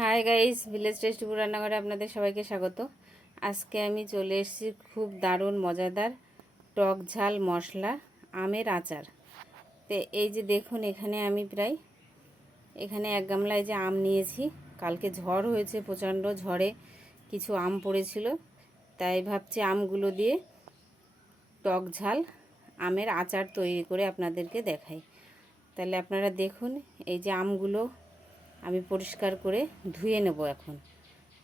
Hi guys village test রান্নাঘরে আপনাদের সবাইকে স্বাগত। আজকে আমি চলে এসেছি খুব দারুণ মজাদার টক ঝাল মশলা, আমের আচার। তো এই যে দেখুন, এখানে আমি প্রায়, এখানে এক গামলায় যে আম নিয়েছি। কালকে ঝড় হয়েছে, প্রচণ্ড ঝড়ে কিছু আম পড়েছিল। তাই ভাবছি আমগুলো দিয়ে টক ঝাল, আমের আচার তৈরি করে আপনাদেরকে দেখাই। তাহলে আপনারা দেখুন, এই যে আমগুলো আমি পরিষ্কার করে ধুয়ে নেব এখন।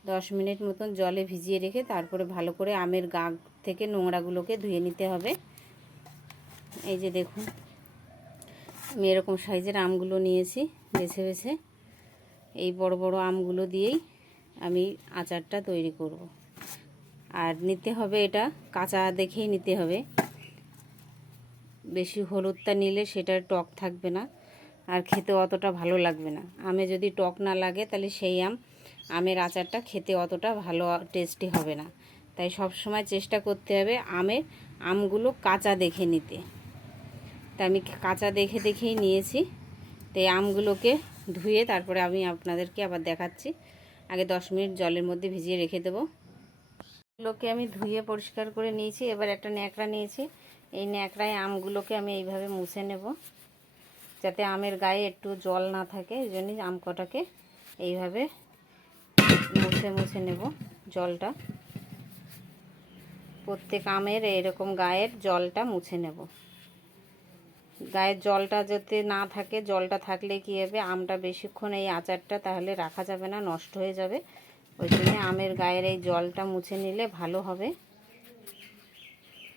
দশ মিনিট মতন জলে ভিজিয়ে রেখে তারপরে ভালো করে আমের গা থেকে নোংরাগুলোকে ধুয়ে নিতে হবে। এই যে দেখুন, আমি এরকম সাইজের আমগুলো নিয়েছি বেছে বেছে। এই বড় বড় আমগুলো দিয়েই আমি আচারটা তৈরি করব। আর নিতে হবে এটা, কাঁচা দেখেই নিতে হবে। বেশি হলুদটা নিলে সেটা টক থাকবে না। আর খেতে অতটা ভালো লাগবে না। আমে যদি টক না লাগে, তাহলে সেই আম, আমের আচারটা খেতে অতটা ভালো টেস্টি হবে না। তাই সব সময় চেষ্টা করতে হবে আমের আমগুলো কাঁচা দেখে নিতে। তা আমি কাঁচা দেখে দেখেই নিয়েছি। তাই আমগুলোকে ধুয়ে তারপরে আমি আপনাদেরকে আবার দেখাচ্ছি। আগে দশ মিনিট জলের মধ্যে ভিজিয়ে রেখে দেবো। এগুলোকে আমি ধুয়ে পরিষ্কার করে নিয়েছি। এবার একটা ন্যাকড়া নিয়েছি। এই ন্যাকড়ায় আমগুলোকে আমি এইভাবে মুছে নেব। যাতে আমের গায়ে একটু জল না থাকে, এই জন্যই আম কটাকে এইভাবে মুছে মুছে নেব জলটা। প্রত্যেক আমের এরকম গায়ের জলটা মুছে নেব। গায়ের জলটা যাতে না থাকে, জলটা থাকলে কী হবে, আমটা বেশিক্ষণ এই আচারটা তাহলে রাখা যাবে না, নষ্ট হয়ে যাবে। ওই জন্য আমের গায়ের এই জলটা মুছে নিলে ভালো হবে।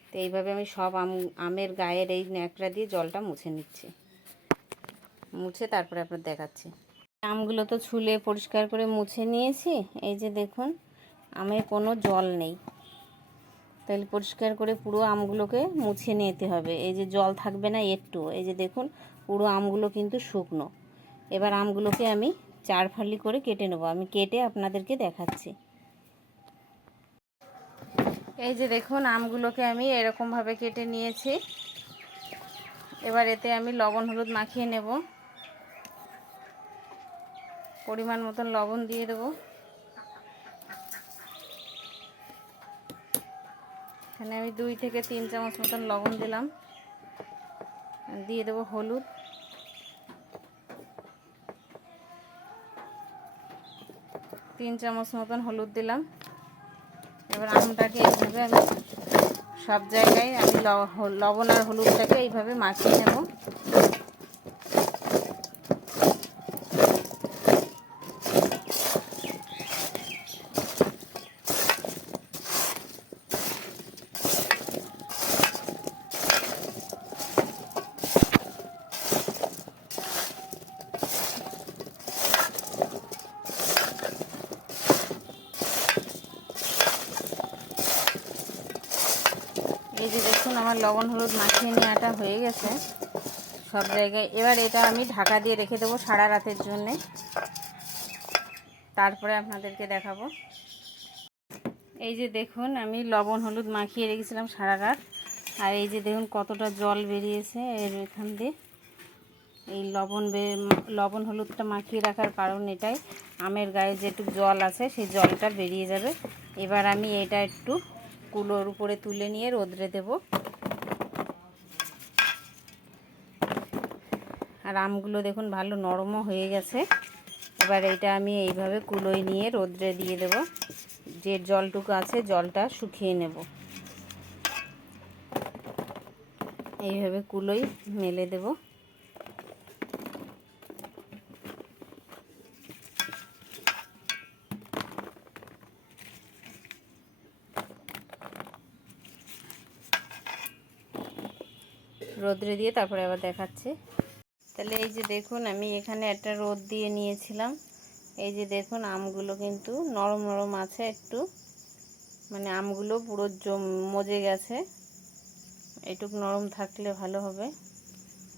তো এইভাবে আমি সব আম, আমের গায়ের এই ন্যাকড়া দিয়ে জলটা মুছে নিচ্ছি। মুছে তারপরে আপনার দেখাচ্ছি। আমগুলো তো ছুলে পরিষ্কার করে মুছে নিয়েছি। এই যে দেখুন, আমের কোনো জল নেই। তাহলে পরিষ্কার করে পুরো আমগুলোকে মুছে নিতে হবে। এই যে জল থাকবে না একটু। এই যে দেখুন, পুরো আমগুলো কিন্তু শুকনো। এবার আমগুলোকে আমি চার ফালি করে কেটে নেব। আমি কেটে আপনাদেরকে দেখাচ্ছি। এই যে দেখুন, আমগুলোকে আমি এরকমভাবে কেটে নিয়েছি। এবার এতে আমি লবণ, হলুদ মাখিয়ে নেব। পরিমাণ মতন লবণ দিয়ে দেবো। এখানে আমি দুই থেকে তিন চামচ মতন লবণ দিলাম। দিয়ে দেবো হলুদ। তিন চামচ মতন হলুদ দিলাম। এবার আমটাকে এইভাবে আমি সব জায়গায় আমি লবণ আর হলুদটাকে এইভাবে মাখিয়ে নেব এই যে দেখুন আমার লবণ, হলুদ মাখিয়ে নেওয়াটা হয়ে গেছে সব জায়গায়। এবার এটা আমি ঢাকা দিয়ে রেখে দেবো সারা রাতের জন্যে। তারপরে আপনাদেরকে দেখাবো। এই যে দেখুন, আমি লবণ, হলুদ মাখিয়ে রেখেছিলাম সারা রাত। আর এই যে দেখুন কতটা জল বেরিয়েছে এর এখান দিয়ে। এই লবণ লবণ, হলুদটা মাখিয়ে রাখার কারণ এটাই। আমের গায়ে যেটুকু জল আছে, সেই জলটা বেরিয়ে যাবে। এবার আমি এটা একটু কুলোর উপরে তুলে নিয়ে রোদ্রে দেব। আর আমগুলো দেখুন ভালো নরমও হয়ে গেছে। এবার এটা আমি এইভাবে কুলোয় নিয়ে রোদ্রে দিয়ে দেব। যে জলটুকু আছে জলটা শুকিয়ে নেব। এইভাবে কুলোই মেলে দেবো। রোদ্রে দিয়ে তারপরে আবার দেখাচ্ছি। তাহলে এই যে দেখুন, আমি এখানে একটা রোদ দিয়ে নিয়েছিলাম। এই যে দেখুন, আমগুলো কিন্তু নরম নরম আছে একটু। মানে আমগুলো পুরো জম, মজে গেছে। এটুক নরম থাকলে ভালো হবে।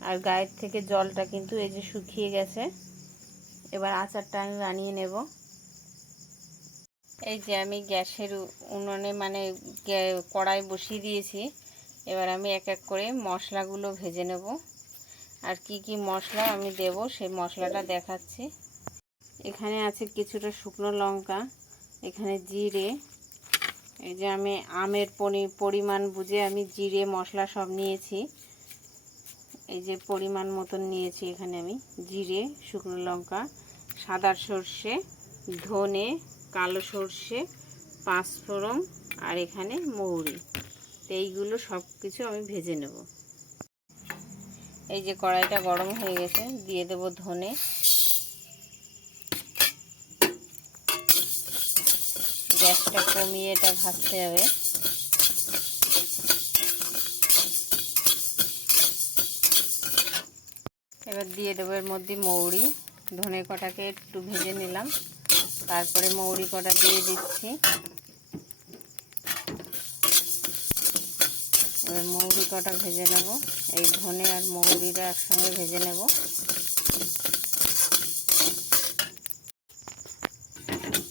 আর গায়ের থেকে জলটা কিন্তু এই যে শুকিয়ে গেছে। এবার আচারটা আমি বানিয়ে নেব। এই যে আমি গ্যাসের উনুনে মানে কড়াই বসিয়ে দিয়েছি। এবার আমি এক এক করে মশলাগুলো ভেজে নেব। আর কি কি মশলা আমি দেব সেই মশলাটা দেখাচ্ছি। এখানে আছে কিছুটা শুকনো লঙ্কা, এখানে জিরে, এই যে আমি আমের পরি- পরিমাণ বুঝে আমি জিরে, মশলা সব নিয়েছি। এই যে পরিমাণ মতন নিয়েছি এখানে আমি জিরে, শুকনো লঙ্কা, সাদা সর্ষে, ধনে, কালো সর্ষে, পাঁচফোড়ন আর এখানে মৌরি। তো এইগুলো সব কিছু আমি ভেজে নেব। এই যে কড়াইটা গরম হয়ে গেছে, দিয়ে দেব ধনে। গ্যাসটা কমিয়ে এটা ভাজতে হবে। এবার দিয়ে দেবো এর মধ্যে মৌরি। ধনে কটাকে একটু ভেজে নিলাম। তারপরে মৌরি কটা দিয়ে দিচ্ছি। এবার মৌরি কটা ভেজে নেব। এই ধনে আর মৌরিটা একসঙ্গে ভেজে নেব।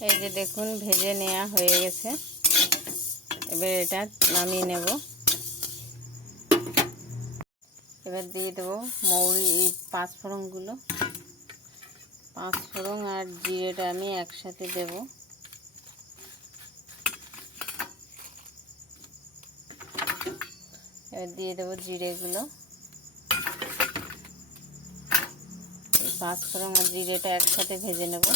এই যে দেখুন, ভেজে নেওয়া হয়ে গেছে। এবার এটা নামিয়ে নেব। এবার দিয়ে দেবো মৌরি এই পাঁচফোড়নগুলো। পাঁচফোড়ন আর জিরেটা আমি একসাথে দেব। এবার দিয়ে দেবো জিরেগুলো। পাঁচফোড়ন আর জিরেটা একসাথে ভেজে নেব।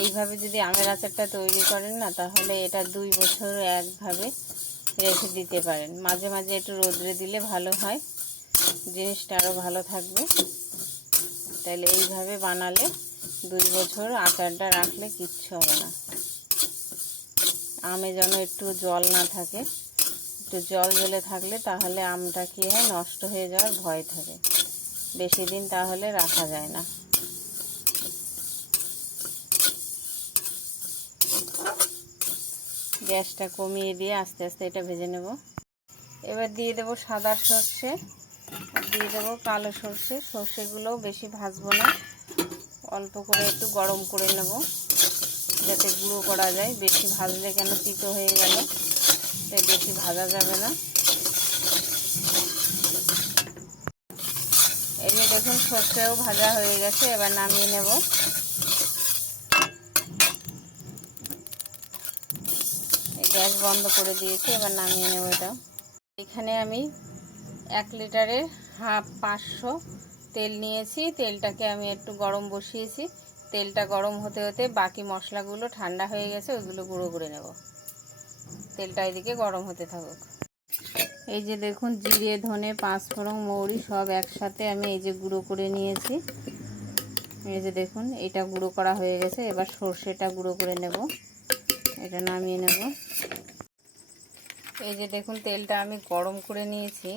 এইভাবে যদি আমের আচারটা তৈরি করেন না, তাহলে এটা দুই বছর একভাবে রেখে দিতে পারেন। মাঝে মাঝে একটু রোদ্রে দিলে ভালো হয়, জিনিসটা আরও ভালো থাকবে। তাহলে এইভাবে বানালে দুই বছর আচারটা রাখলে কিচ্ছু হবে না। আমে যেন একটু জল না থাকে। একটু জল জলে থাকলে তাহলে আমটা কী হয়, নষ্ট হয়ে যাওয়ার ভয় থাকে। বেশি দিন তাহলে রাখা যায় না। গ্যাসটা কমিয়ে দিয়ে আস্তে আস্তে এটা ভেজে নেব। এবার দিয়ে দেবো সাদা সর্ষে। দিয়ে দেবো কালো সর্ষে। সর্ষেগুলোও বেশি ভাজবো না। অল্প করে একটু গরম করে নেব। যাতে গুঁড়ো করা যায়, বেশি ভাজলে কেন তিতো হয়ে গেল, তাই বেশি ভাজা যাবে না। এই যে দেখুন, সর্ষেও ভাজা হয়ে গেছে, এবার নামিয়ে নেব। গ্যাস বন্ধ করে দিয়েছি, এবার নামিয়ে নেব এটা। এখানে আমি এক লিটারের হাফ পাঁচশো তেল নিয়েছি। তেলটাকে আমি একটু গরম বসিয়েছি। তেলটা গরম হতে হতে বাকি মশলাগুলো ঠান্ডা হয়ে গেছে ওইগুলো গুঁড়ো করে নেব। তেলটা এদিকে গরম হতে থাকুক। এই যে দেখুন, জিরে, ধনে, পাঁচফোড়ন, মৌরি সব একসাথে আমি এই যে গুঁড়ো করে নিয়েছি। এই যে দেখুন, এটা গুঁড়ো করা হয়ে গেছে, এবার সর্ষেটা গুঁড়ো করে নেব। এটা নামিয়ে নেব। এই যে দেখুন, তেলটা আমি গরম করে নিয়েছি।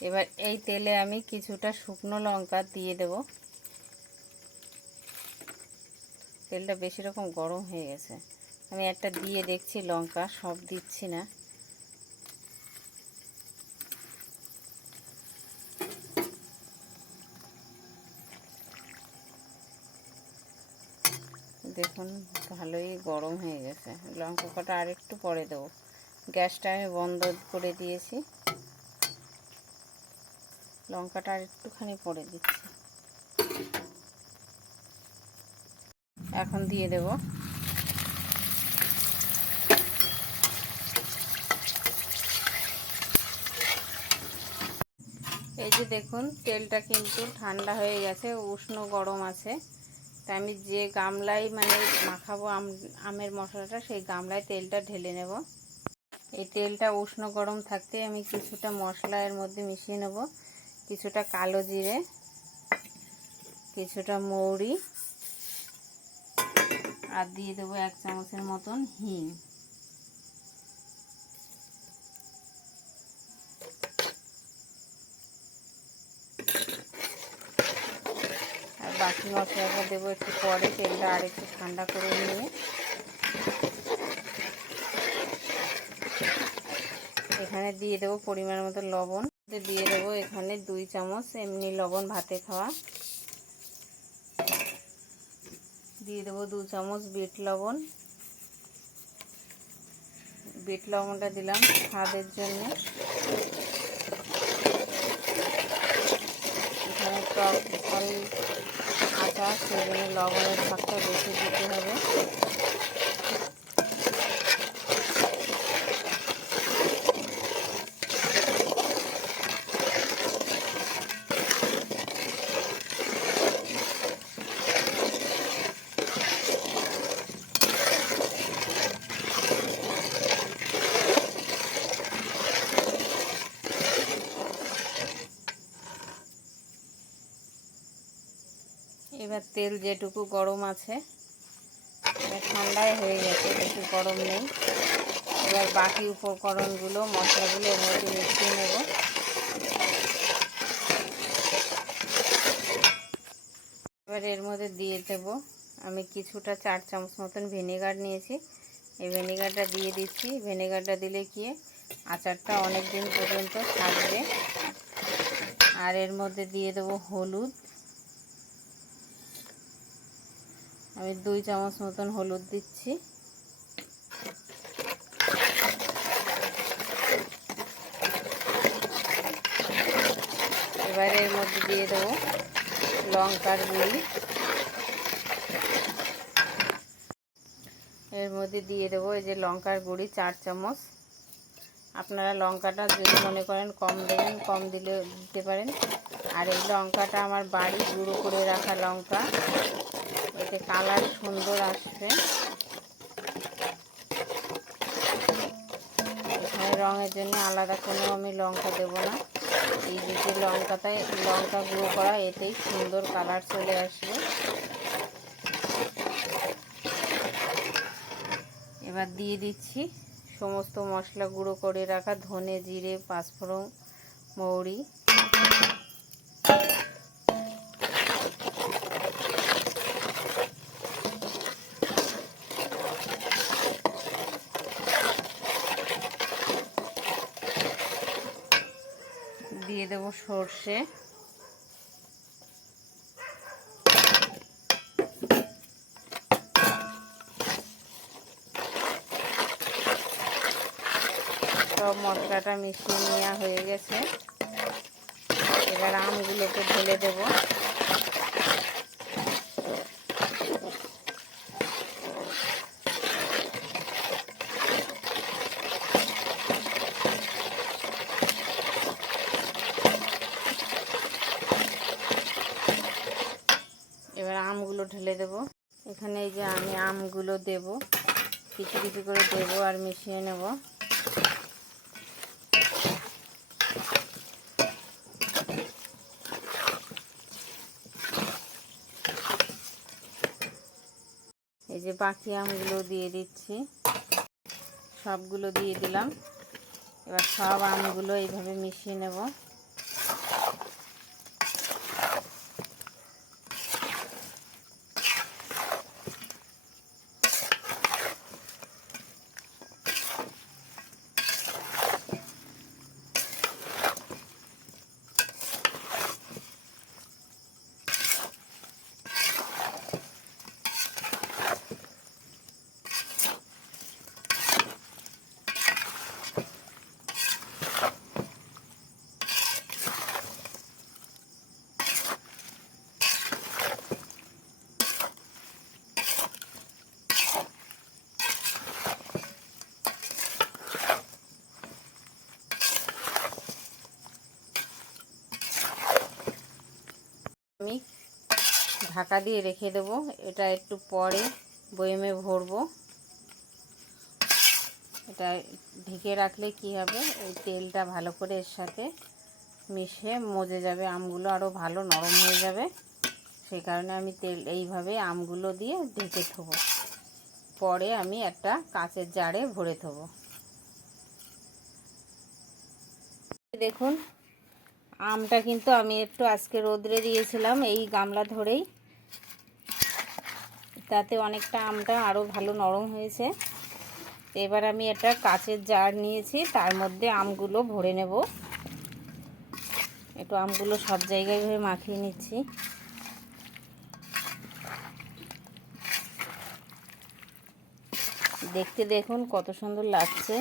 এবার এই তেলে আমি কিছুটা শুকনো লঙ্কা দিয়ে দেব। তেলটা বেশি রকম গরম হয়ে গেছে। আমি একটা দিয়ে দেখছি লঙ্কা, সব দিচ্ছি না। দেখুন, ভালোই গরম হয়ে গেছে। লঙ্কা কটা আরেকটু পরে দেবো। গ্যাসটা আমি বন্ধ করে দিয়েছি। লঙ্কাটা আর একটুখানি পরে দিচ্ছি। এখন দিয়ে দেব। এই যে দেখুন, তেলটা কিন্তু ঠান্ডা হয়ে গেছে, উষ্ণ গরম আছে। তা আমি যে গামলায় মানে মাখাবো আম, আমের মশলাটা, সেই গামলায় তেলটা ঢেলে নেব। এই তেলটা উষ্ণ গরম থাকতে আমি কিছুটা মশলা এর মধ্যে মিশিয়ে নেব। কিছুটা কালো জিরে, কিছুটা মৌরি আর দিয়ে দেবো এক চামচের মতন হিং। আর বাকি মশলাটা দেবো একটু পরে, তেলটা আর একটু ঠান্ডা করে নিয়ে। এখানে দিয়ে দেবো পরিমাণ মতো লবণ। দিয়ে দেবো এখানে দুই চামচ এমনি লবণ ভাতে খাওয়া। দিয়ে দেবো দু চামচ বিট লবণ। বিট লবণটা দিলাম স্বাদের জন্য। এখানে টক ফল আটা সেই জন্য লবণের ভাগটা বেশি দিতে হবে। এবার তেল যেটুকু গরম আছে ঠান্ডাই হয়ে গেছে, বেশি গরম নেই। এবার বাকি উপকরণগুলো, মশলাগুলো এর মধ্যে মিশিয়ে নেব। এবার এর মধ্যে দিয়ে দেব। আমি কিছুটা চার চামচ মতন ভিনেগার নিয়েছি। এই ভিনেগারটা দিয়ে দিচ্ছি। ভিনেগারটা দিলে কি, আচারটা অনেক দিন পর্যন্ত থাকবে। আর এর মধ্যে দিয়ে দেবো হলুদ। আমি দুই চামচ মতন হলুদ দিচ্ছি। এবারে এর মধ্যে দিয়ে দেবো লঙ্কার গুঁড়ি। এর মধ্যে দিয়ে দেবো এই যে লঙ্কার গুঁড়ি চার চামচ। আপনারা লঙ্কাটা যদি মনে করেন কম দেবেন, কম দিলে দিতে পারেন। আর এই লঙ্কাটা আমার বাড়ি গুঁড়ো করে রাখা লঙ্কা। এতে কালার সুন্দর আসবে রঙের জন্য আলাদা কোনো আমি লঙ্কা দেব না। এই দুটো লঙ্কাটাই লঙ্কা গুঁড়ো করা, এতেই সুন্দর কালার চলে আসবে। এবার দিয়ে দিচ্ছি সমস্ত মশলা গুঁড়ো করে রাখা ধনে, জিরে, পাঁচফোড়ন, মৌরি। দিয়ে দেবো সর্ষে। সব মশলাটা মিশিয়ে নেওয়া হয়ে গেছে। এবার আমগুলোকে ঢেলে দেব। এবার আমগুলো ঢেলে দেব। এখানে এই যে আমি আমগুলো দেব। কিছু কিছু করে দেবো আর মিশিয়ে নেব। এই যে বাকি আমগুলো দিয়ে দিচ্ছি। সবগুলো দিয়ে দিলাম। এবার সব আমগুলো এইভাবে মিশিয়ে নেব। আমি ঢাকা দিয়ে রেখে দেব। এটা একটু পরে বয়েমে ভরবো। এটা ঢেকে রাখলে কি হবে? এই তেলটা ভালো করে এর সাথে মিশে মজে যাবে। আমগুলো আরও ভালো নরম হয়ে যাবে। সেই কারণে আমি তেল এইভাবে আমগুলো দিয়ে ঢেকে থবো। পরে আমি একটা কাঁচের জারে ভরে থবো। দেখুন আমটা কিন্তু আমি একটু আজকে রোদ্রে দিয়েছিলাম, এই গামলা ধরেই। তাতে অনেকটা আমটা আরও ভালো নরম হয়েছে। এবার আমি একটা কাচের জার নিয়েছি, তার মধ্যে আমগুলো ভরে নেব। একটু আমগুলো সব জায়গায় ভাবে মাখিয়ে নিচ্ছি। দেখতে দেখুন কত সুন্দর লাগছে।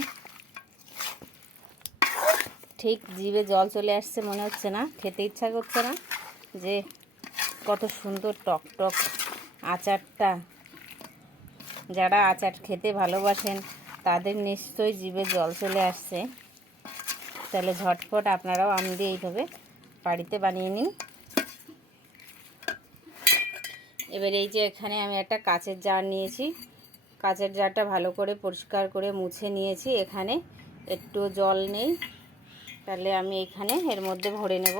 ঠিক জিভে জল চলে আসছে মনে হচ্ছে না, খেতে ইচ্ছা করছে না, যে কত সুন্দর টক টক আচারটা। যারা আচার খেতে ভালোবাসেন, তাদের নিশ্চয়ই জিভে জল চলে আসছে। তাহলে ঝটপট আপনারাও আম দিয়ে এইভাবে বাড়িতে বানিয়ে নিন। এবার এই যে এখানে আমি একটা কাচের জার নিয়েছি। কাচের জারটা ভালো করে পরিষ্কার করে মুছে নিয়েছি। এখানে একটু জল নেই। তাহলে আমি এখানে এর মধ্যে ভরে নেব।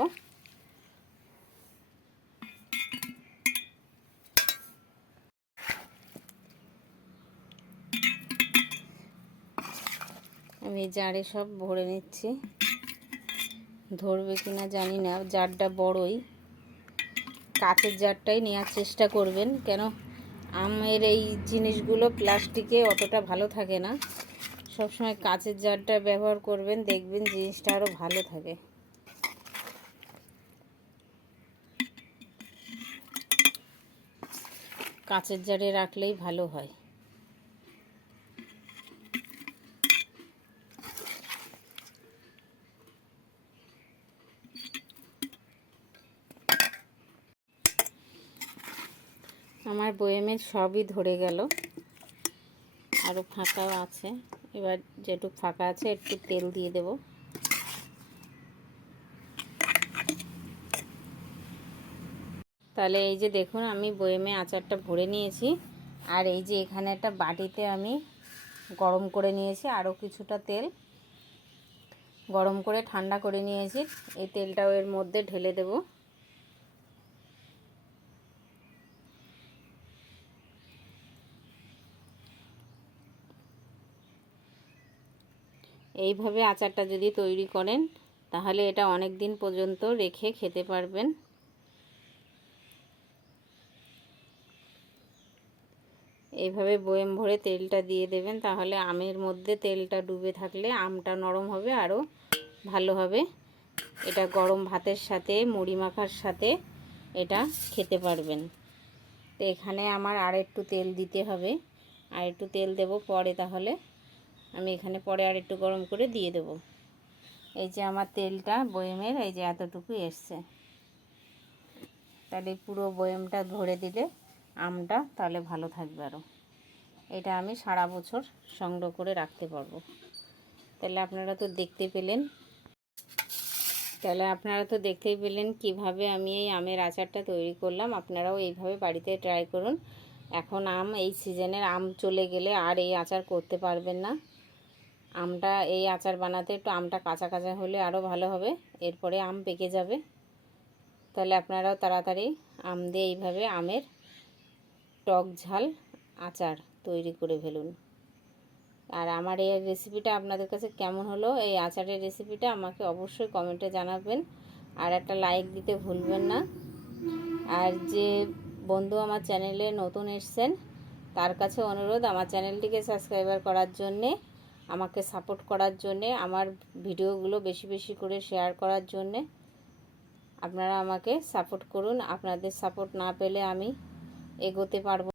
আমি জারে সব ভরে নিচ্ছি। ধরবে কিনা জানি না, জারটা বড়ই। কাচের জারটাই নেওয়ার চেষ্টা করবেন, কেন? আমের এই জিনিসগুলো প্লাস্টিকে অতটা ভালো থাকে না। সবসময় কাচের জারটা ব্যবহার করবেন, দেখবেন জিনিসটা আরও ভালো থাকে। কাচের জারে রাখলেই ভালো হয়। আমার বয়েমের সবই ধরে গেল। আরও ফাঁকাও আছে। এবার যেটুক ফাঁকা আছে, একটু তেল দিয়ে দেব। তাহলে এই যে দেখুন, আমি বয়েমে আচারটা ভরে নিয়েছি। আর এই যে এখানে একটা বাটিতে আমি গরম করে নিয়েছি আরও কিছুটা তেল। গরম করে ঠান্ডা করে নিয়েছি। এই তেলটাও এর মধ্যে ঢেলে দেবো। এইভাবে আচারটা যদি তৈরি করেন, তাহলে এটা অনেক দিন পর্যন্ত রেখে খেতে পারবেন। এইভাবে বয়েম ভরে তেলটা দিয়ে দেবেন, তাহলে আমের মধ্যে তেলটা ডুবে থাকলে আমটা নরম হবে আরও ভালো হবে। এটা গরম ভাতের সাথে, মুড়ি মাখার সাথে এটা খেতে পারবেন। তো এখানে আমার আর একটু তেল দিতে হবে। আর একটু তেল দেব পরে তাহলে। আমি এখানে পরে আর একটু গরম করে দিয়ে দেব। এই যে আমার তেলটা, বয়েমের, এই যে এতটুকু এসছে। তাহলে পুরো বয়েমটা ধরে দিলে আমটা তাহলে ভালো থাকবে আরও এটা আমি সারা বছর সংগ্রহ করে রাখতে পারব। তাহলে আপনারা তো দেখতে পেলেন। তাহলে আপনারা তো দেখতেই পেলেন কীভাবে আমি এই আমের আচারটা তৈরি করলাম। আপনারাও এইভাবে বাড়িতে ট্রাই করুন। এখন আম, এই সিজনের আম চলে গেলে আর এই আচার করতে পারবেন না। আমটা এই আচার বানাতে একটু আমটা কাঁচা কাঁচা হলে আরও ভালো হবে। এরপরে আম পেকে যাবে। তাহলে আপনারাও তাড়াতাড়ি আম দিয়ে এইভাবে আমের টক ঝাল আচার তৈরি করে ফেলুন। আর আমার এই রেসিপিটা আপনাদের কাছে কেমন হলো, এই আচারের রেসিপিটা আমাকে অবশ্যই কমেন্টে জানাবেন। আর একটা লাইক দিতে ভুলবেন না। আর যে বন্ধু আমার চ্যানেলে নতুন এসছেন, তার কাছে অনুরোধ, আমার চ্যানেলটিকে সাবস্ক্রাইবার করার জন্যে। আমাকে সাপোর্ট করার জন্যে, আমার ভিডিওগুলো বেশি বেশি করে শেয়ার করার জন্যে, আপনারা আমাকে সাপোর্ট করুন। আপনাদের সাপোর্ট না পেলে আমি এগোতে পারব